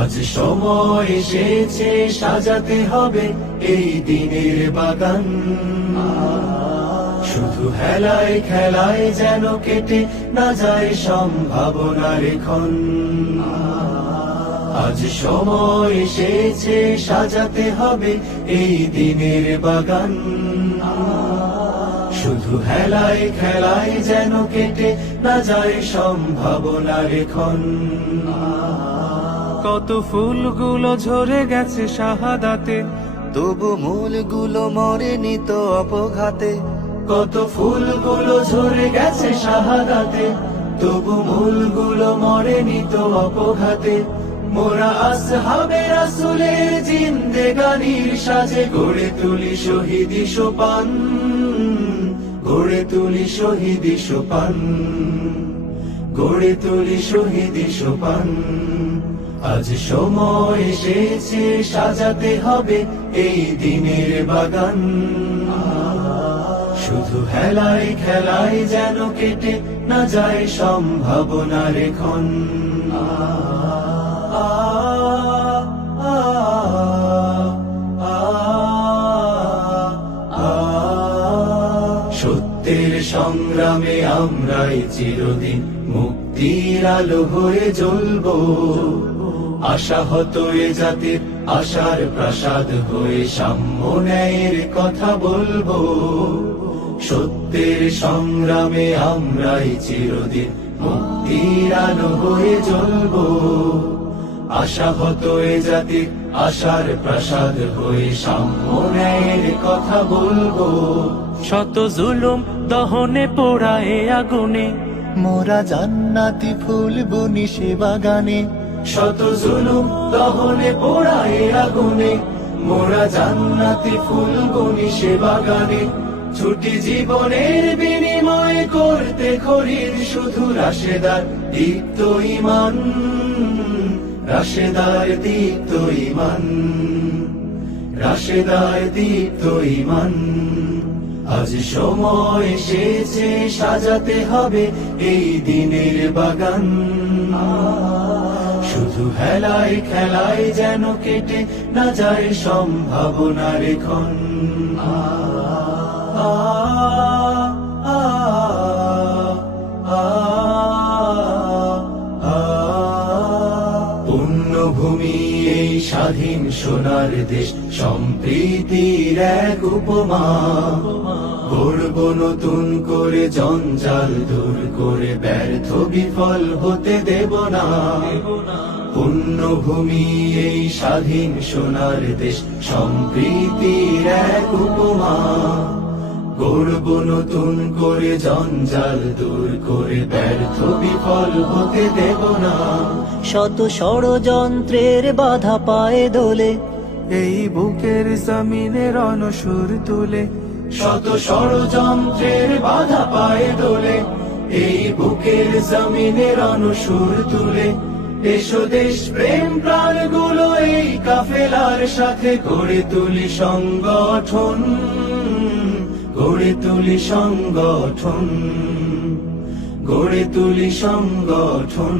আজ সময় এসেছে সাজাতে হবে এই দিনের বাগান। শুধু হেলায় খেলায় যেন কেটে না যায় সম্ভাবনার ক্ষণ। আজ সময় এসেছে সাজাতে হবে এই দিনের বাগান। শুধু হেলায় খেলায় যেন কেটে না যায় সম্ভাবনার ক্ষণ। কত ফুলগুলো ঝরে গেছে শাহাদাতে, তবু মূলগুলো মরেনি তো অপঘাতে। কত ফুলগুলো ঝরে গেছে শাহাদাতে, তবু মূলগুলো মরেনি তো অপঘাতে। মোরা আসহাবে রাসূলের জিন্দেগানির সাজে গড়ে তুলি শহীদি সোপান, গড়ে তুলি শহীদি সোপান, গড়ে তুলি শহীদি সোপান। আজ সময় এসেছে সাজাতে হবে এই দিনের বাগান। শুধু হেলায় খেলায় যেন কেটে না যায় সম্ভাবনার ক্ষণ। সত্যের সংগ্রামে আমরাই চিরদিন মুক্তির আলো হয়ে জ্বলবো। আশাহত এ জাতির আশার প্রাসাদ হয়ে সাম্য ন্যায়ের কথা বলবো। সত্যের সংগ্রামে আমরাই চিরদিন মুক্তির আলো হয়ে জ্বলবো। আশাহত এ জাতির আশার প্রাসাদ হয়ে সাম্য ন্যায়ের কথা বলবো। শত জুলুম দহনে পোড়ায় আগুনে, মোরা জান্নাতি ফুল বুনি সে বাগানে। শত জুলুম দহনে পোড়ায় আগুনে, মোরা জান্নাতি ফুল বুনি সে বাগানে। ছুটি জীবনের বিনিময় করতে খরিদ শুধু রাশেদার দীপ্ত ঈমান, রাশেদার দীপ্ত ঈমান, রাশেদার দীপ্ত ঈমান। আজ সময় এসেছে সাজাতে হবে এই দিনের বাগান। শুধু হেলায় খেলায় যেন কেটে না যায় সম্ভাবনার ক্ষণ। পুণ্যভূমি এই স্বাধীন সোনার দেশ, সম্প্রীতির এক উপমা। গড়ব নতুন করে জঞ্জাল দূর করে, ব্যর্থ বিফল হতে দেব না। পুণ্যভূমি এই স্বাধীন সোনার দেশ, সম্প্রীতির এক উপমা। গড়ব নতুন করে জঞ্জাল দূর করে, ব্যর্থ বিফল হতে দেব না। শত ষড়যন্ত্রের বাধা পায়ে দোলে, এই বুকের জমিনে রণসুর তুলে। শত ষড়যন্ত্রের বাধা পায়ে দোলে, এই বুকের জমিনে রণসুর তুলে। এসো দেশ প্রেম প্রাণগুলো এই কাফেলার সাথে গড়ে তুলি সংগঠন, গড়ে তুলি সংগঠন, গড়ে তুলি সংগঠন।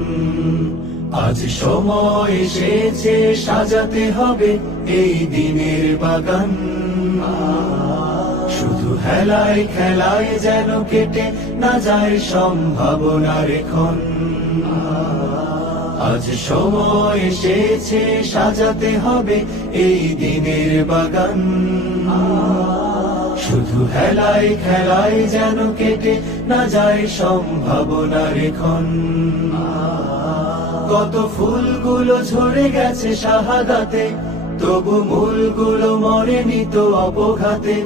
আজ সময় এসেছে সাজাতে হবে এই দিনের বাগান। শুধু হেলায় খেলায় যেন কেটে না যায় সম্ভাবনার ক্ষণ। আজ সময় এসেছে সাজাতে হবে এই দিনের বাগান। শুধু হেলায় খেলায় যেন কেটে না যায় সম্ভাবনার ক্ষণ। কত ফুলগুলো ঝরে গেছে শাহাদাতে, তবু মূলগুলো মরেনি তো অপঘাতে।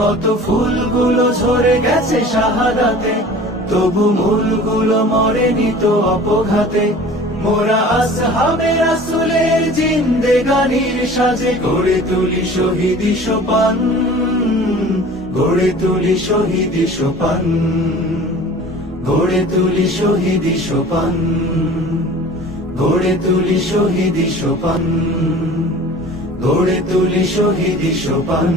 কত ফুলগুলো ঝরে গেছে শাহাদাতে, তবু মূলগুলো মরেনি তো অপঘাতে। মোরা আসহাবে রাসূলের জিন্দেগানির সাজে গড়ে তুলি শহীদি সোপান, গড়ে তুলি শহীদি সোপান, গড়ে তুলি শহীদি সোপান, গড়ে তুলি শহীদি সোপান, গড়ে তুলি শহীদি সোপান।